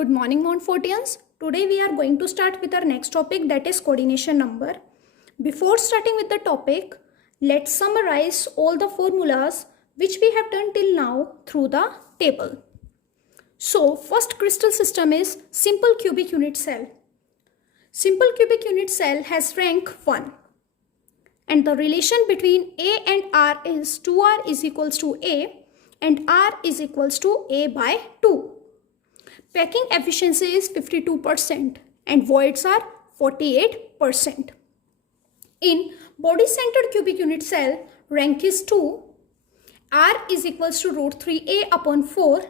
Good morning, Montfortians. Today we are going to start with our next topic, that is coordination number. Before starting with the topic, let's summarize all the formulas which we have done till now through the table. So first crystal system is simple cubic unit cell. Simple cubic unit cell has rank 1. And the relation between A and R is 2R is equals to A and R is equals to A by 2. Packing efficiency is 52% and voids are 48%. In body centered cubic unit cell, rank is 2. R is equals to root 3A upon 4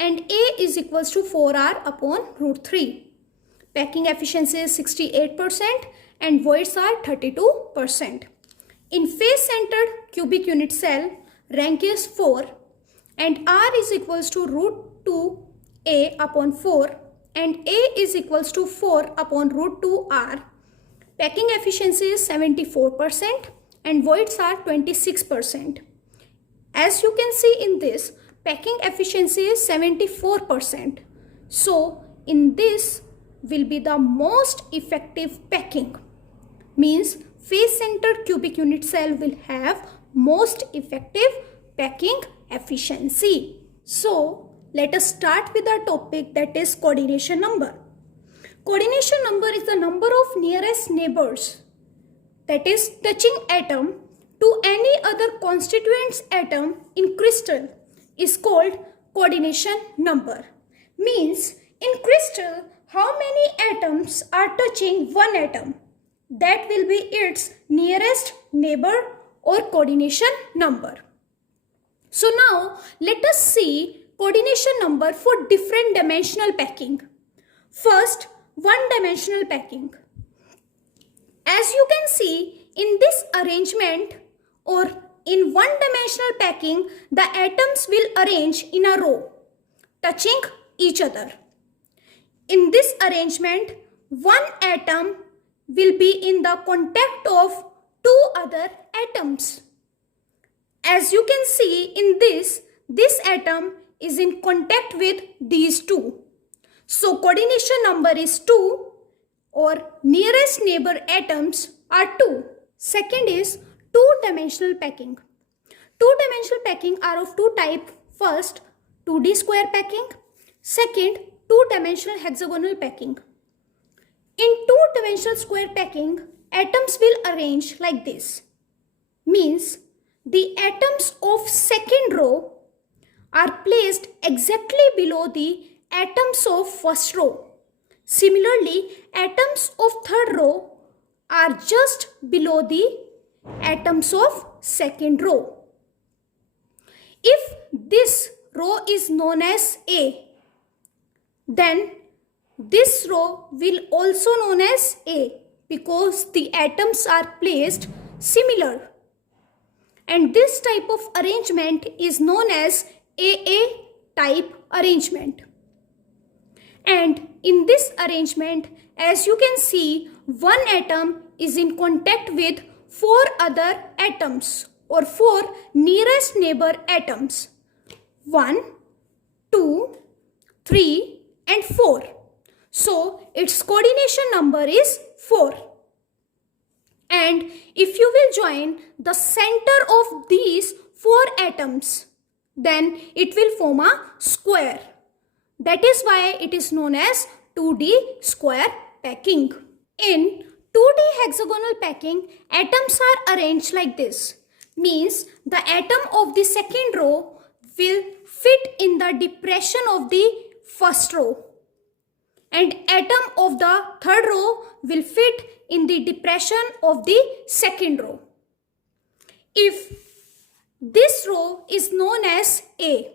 and A is equals to 4R upon root 3. Packing efficiency is 68% and voids are 32%. In face centered cubic unit cell, rank is 4 and R is equals to root 2 A upon 4 and A is equals to 4 upon root 2R. Packing efficiency is 74% and voids are 26%. As you can see in this, packing efficiency is 74%. So in this will be the most effective packing. Means face centered cubic unit cell will have most effective packing efficiency. So let us start with our topic, that is coordination number. Coordination number is the number of nearest neighbors, that is touching atom to any other constituents atom in crystal is called coordination number. Means in crystal how many atoms are touching one atom, that will be its nearest neighbor or coordination number. So now let us see coordination number for different dimensional packing. First, one-dimensional packing. As you can see in this arrangement or in one-dimensional packing, the atoms will arrange in a row, touching each other. In this arrangement, one atom will be in the contact of two other atoms. As you can see in this atom is in contact with these two. So coordination number is 2 or nearest neighbor atoms are 2. Second is two-dimensional packing. Two-dimensional packing are of two types. First, 2D square packing. Second, two-dimensional hexagonal packing. In two-dimensional square packing, atoms will arrange like this. Means the atoms of second row are placed exactly below the atoms of first row. Similarly, atoms of third row are just below the atoms of second row. If this row is known as A, then this row will also known as A because the atoms are placed similar. And this type of arrangement is known as AA type arrangement. And in this arrangement, as you can see, one atom is in contact with 4 other atoms or 4 nearest neighbor atoms. 1, 2, 3 and 4. So its coordination number is 4. And if you will join the center of these 4 atoms, then it will form a square. That is why it is known as 2D square packing. In 2D hexagonal packing, atoms are arranged like this. Means the atom of the second row will fit in the depression of the first row. And atom of the third row will fit in the depression of the second row. If this row is known as A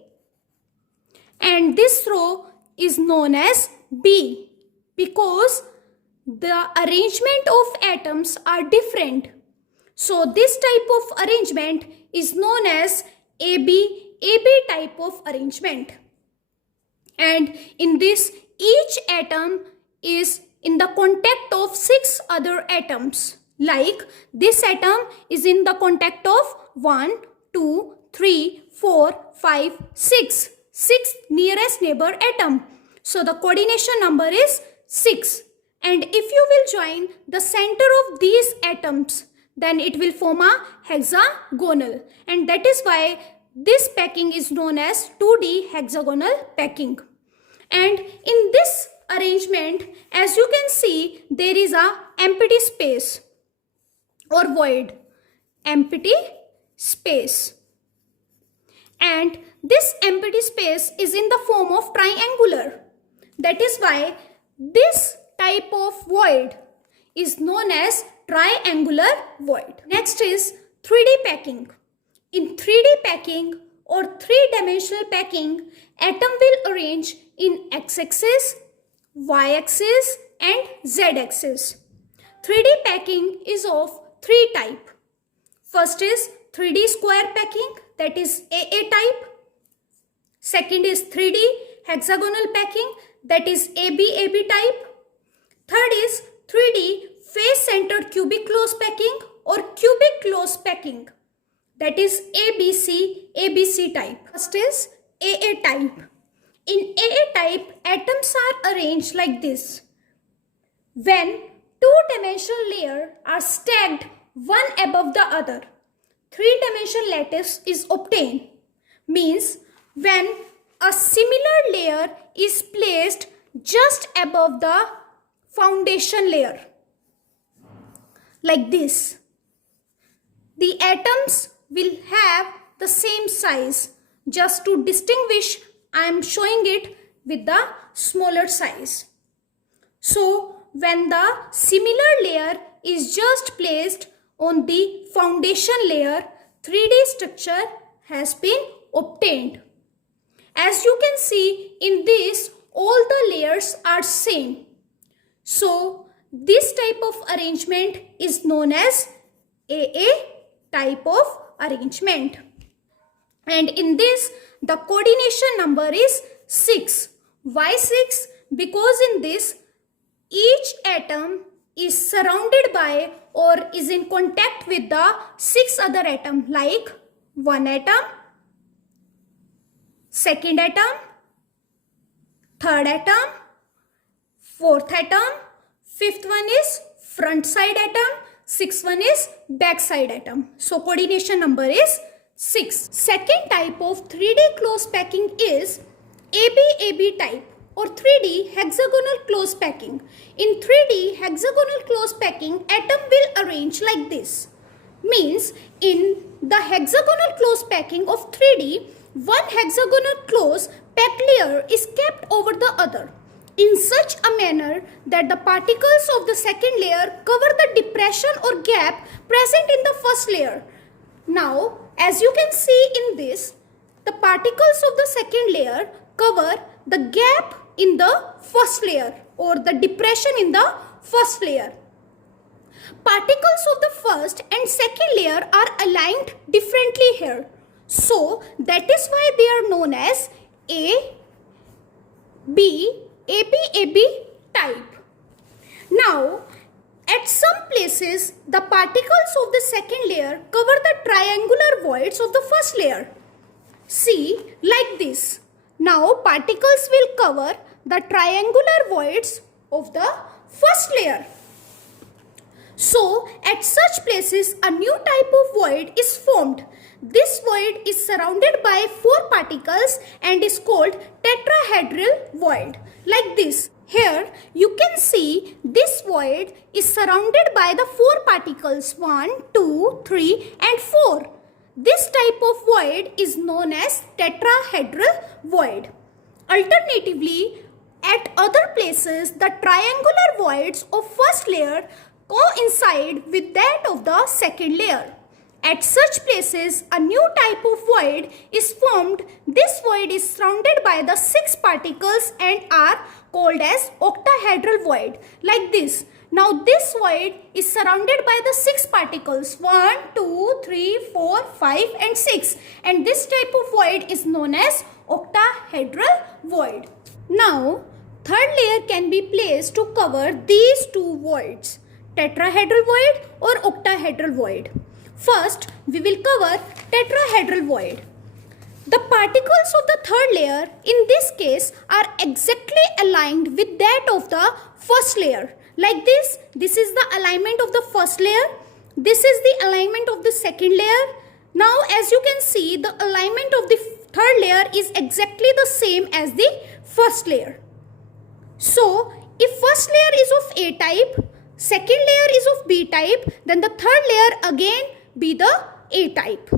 and this row is known as B because the arrangement of atoms are different. So this type of arrangement is known as AB type of arrangement. And in this, each atom is in the contact of 6 other atoms. Like this atom is in the contact of 1, 2, 3, 4, 5, 6. 6 nearest neighbor atom. So the coordination number is 6. And if you will join the center of these atoms, then it will form a hexagonal. And that is why this packing is known as 2D hexagonal packing. And in this arrangement, as you can see, there is a empty space or void. Empty space. And this empty space is in the form of triangular. That is why this type of void is known as triangular void. Next is 3D packing. In 3D packing or three-dimensional packing, atom will arrange in x-axis, y-axis and z-axis. 3D packing is of three types. First is 3D square packing, that is AA type. Second is 3D hexagonal packing, that is ABAB type. Third is 3D face-centered cubic close packing or cubic close packing, that is ABC type. First is AA type. In AA type, atoms are arranged like this. When two-dimensional layers are stacked one above the other, three-dimensional lattice is obtained. Means when a similar layer is placed just above the foundation layer, like this, the atoms will have the same size. Just to distinguish, I am showing it with the smaller size. So when the similar layer is just placed on the foundation layer, 3D structure has been obtained. As you can see in this, all the layers are same. So this type of arrangement is known as AA type of arrangement. And in this, the coordination number is 6. Why 6? Because in this, each atom is surrounded by or is in contact with the 6 other atoms, like one atom, second atom, third atom, fourth atom, fifth one is front side atom, sixth one is back side atom. So coordination number is 6. Second type of 3D close packing is ABAB type or 3D hexagonal close packing. In 3D hexagonal close packing, atom will arrange like this. Means in the hexagonal close packing of 3D, one hexagonal close packed layer is kept over the other in such a manner that the particles of the second layer cover the depression or gap present in the first layer. Now, as you can see in this, the particles of the second layer cover the gap in the first layer or the depression in the first layer. Particles of the first and second layer are aligned differently here. So that is why they are known as ABAB type. Now, at some places, the particles of the second layer cover the triangular voids of the first layer. See, like this. Now, particles will cover the triangular voids of the first layer. So, at such places, a new type of void is formed. This void is surrounded by 4 particles and is called tetrahedral void. Like this. Here, you can see this void is surrounded by the 4 particles 1, 2, 3 and 4. This type of void is known as tetrahedral void. Alternatively, at other places, the triangular voids of first layer coincide with that of the second layer. At such places, a new type of void is formed. This void is surrounded by the 6 particles and are called as octahedral void. Like this. Now this void is surrounded by the 6 particles 1, 2, 3, 4, 5 and 6. And this type of void is known as octahedral void. Now, third layer can be placed to cover these 2 voids. Tetrahedral void or octahedral void. First, we will cover tetrahedral void. The particles of the third layer in this case are exactly aligned with that of the first layer. Like this is the alignment of the first layer. This is the alignment of the second layer. Now as you can see, the alignment of the third layer is exactly the same as the first layer. So if first layer is of A type, second layer is of B type, then the third layer again be the A type.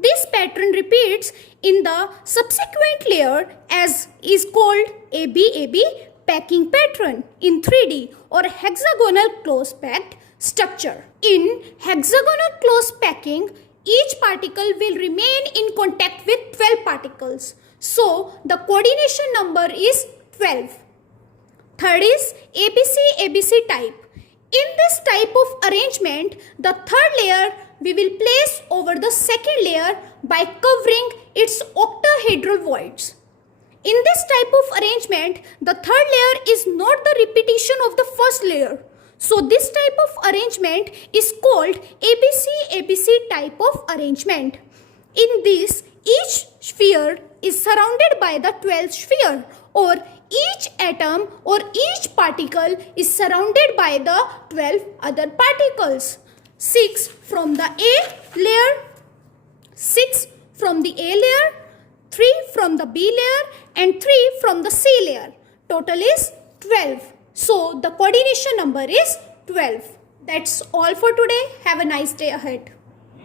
This pattern repeats in the subsequent layer as is called AB packing pattern in 3D or hexagonal close packed structure. In hexagonal close packing, each particle will remain in contact with 12 particles. So the coordination number is 12. Third is ABC type. In this type of arrangement, the third layer we will place over the second layer by covering its octahedral voids. In this type of arrangement, the third layer is not the repetition of the first layer. So this type of arrangement is called ABC type of arrangement. In this, each sphere is surrounded by the 12th sphere, or each atom or each particle is surrounded by the 12 other particles. 6 from the A layer, 6 from the A layer, 3 from the B layer and 3 from the C layer. Total is 12. So the coordination number is 12. That's all for today. Have a nice day ahead.